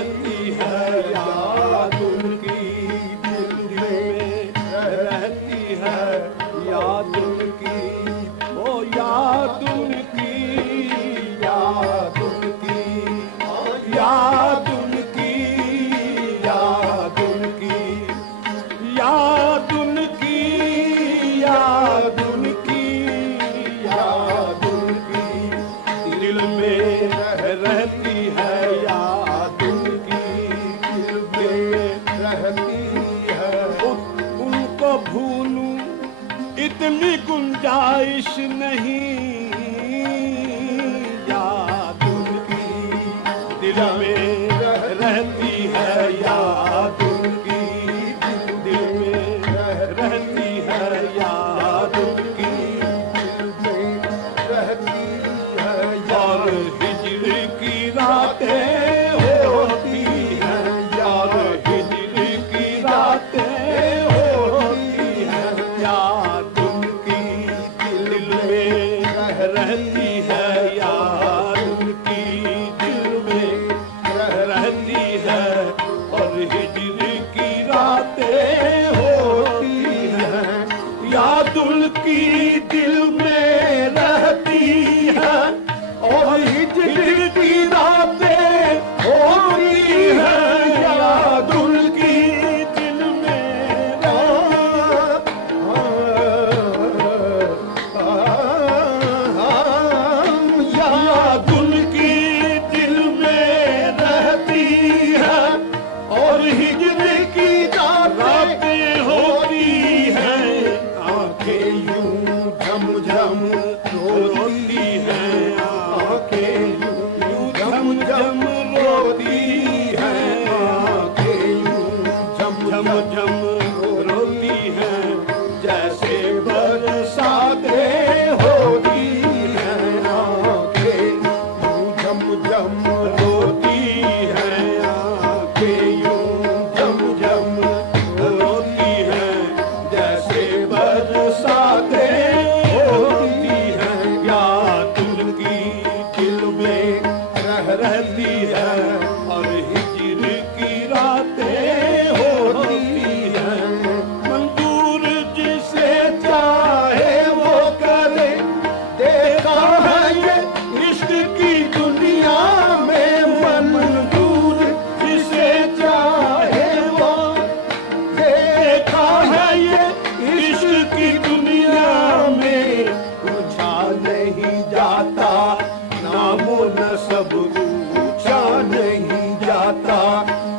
رہتی ہے یاد ان کی، دل میں رہتی ہے یاد ان کی، او یاد ان کی، یاد ان کی، یاد ان کی، یاد ان کی، یاد ان کی، یاد ان کی، یاد ان کی، دل میں رہتی ہے یاد ان کی، دل میں رہتی ہے، ان کو بھولوں اتنی گنجائش نہیں، یاد ان کی، دل میں رہتی ہے یاد ان کی، دل میں رہتی ہے یاد ان کی، دل میں رہتی ہے، اور ہجر کی راتیں ہوتی ہیں، اور ہجر کی راتیں ہوتی ہیں، یاد ان کی، دل میں رہتی ہے یاد ان کی، دل میں رہتی ہے، اور ہجر کی راتیں ہوتی ہیں، یاد ان کی دل میں رہتی ہے، اور ہجر کی راتیں ہوتی ہیں، یاد ان کی دل میں یاد ان کی دل میں رہتی ہے، اور ہجر کی راتیں ہوتی ہیں، آنکھیں یوں جھم جھم روتی ہیں، آنکھیں یوں جھم جھم روتی ہیں، آنکھیں یوں جھم جھم روتی ہیں، جیسے برساتیں ہوتی ہیں، آنکھیں یوں جھم جھم روتی ہیں، آنکھیں یوں جھم جھم روتی ہیں، جیسے برساتیں ہوتی ہیں، یاد ان کی دل میں رہتی ہے، اور ہجر کی راتیں ہوتی ہیں، منظور جسے چاہے وہ کرے، دیکھا ہے یہ عشق کی دنیا میں، منظور جسے چاہے وہ دیکھا ہے یہ عشق کی دنیا میں، پوچھا نہیں جاتا نام و نسب، پوچھا نہیں جاتا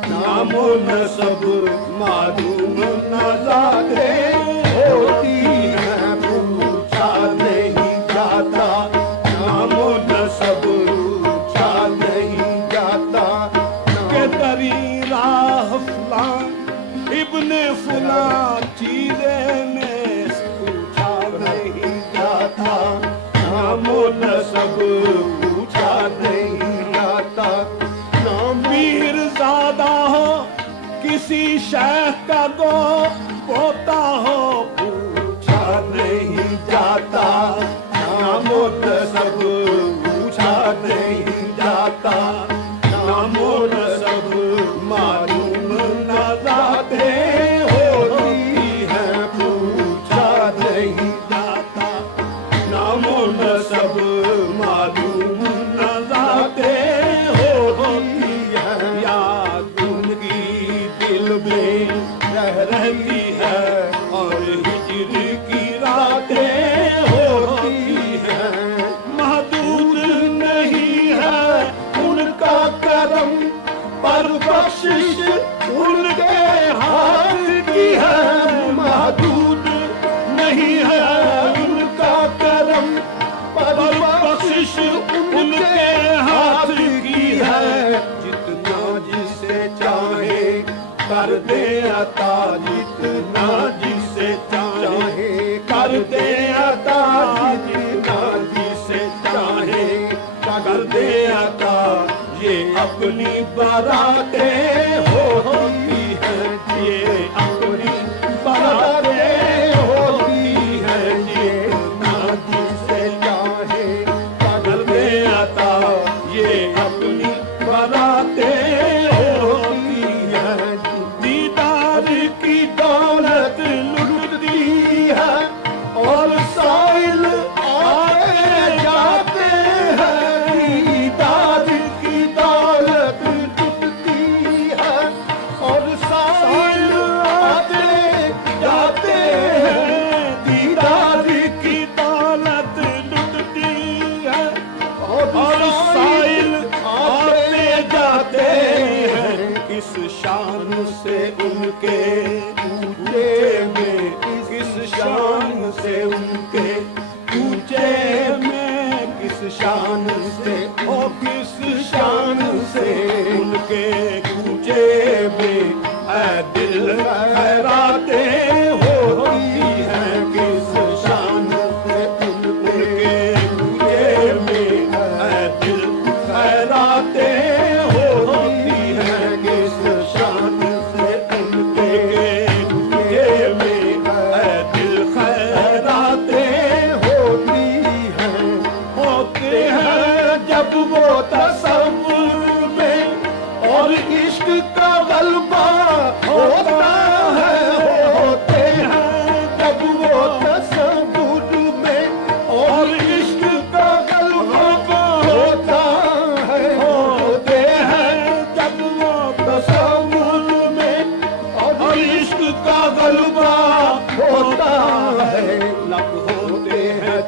نام و نسب، معلوم نہ ذاتیں ہوتی ہیں، پوچھا نہیں جاتا نام و نسب، پوچھا نہیں جاتا، کہ تری راہ فلاں ابن فلاں چیزیں میں پوچھا نہیں جاتا، نام و نسب پوچھا نہیں جاتا، نام میر زادہ ہو کسی شیخ کا گو پوتا ہو، پوچھا نہیں جاتا، نام و نسب پوچھا نہیں جاتا، نام و نسب معلوم نہ ذاتیں ہوتی ہیں، پوچھا نہیں جاتا، نام و نسب معلوم نہ ذاتیں ہوتی ہیں، یاد ان کی دل میں رہتی ہے، اور ہجر کی راتیں ہوتی ہیں، محدود نہیں ہے ان کا کرم، پر بخشش ان کے ہاتھ کی ہے، محدود نہیں ہے ان کا کرم، پر بخشش ان کے ہاتھ کی ہے، جتنا جسے چاہے کر دے عطا، جتنا جسے چاہے کر دے عطا، جتنا جسے چاہے کر دے عطا، یہ اپنی براتیں ہوتی ہیں، یہ اپنی براتیں ہوتی ہیں، یہ نہ جسے چاہے کر دے عطا، یہ اپنی براتیں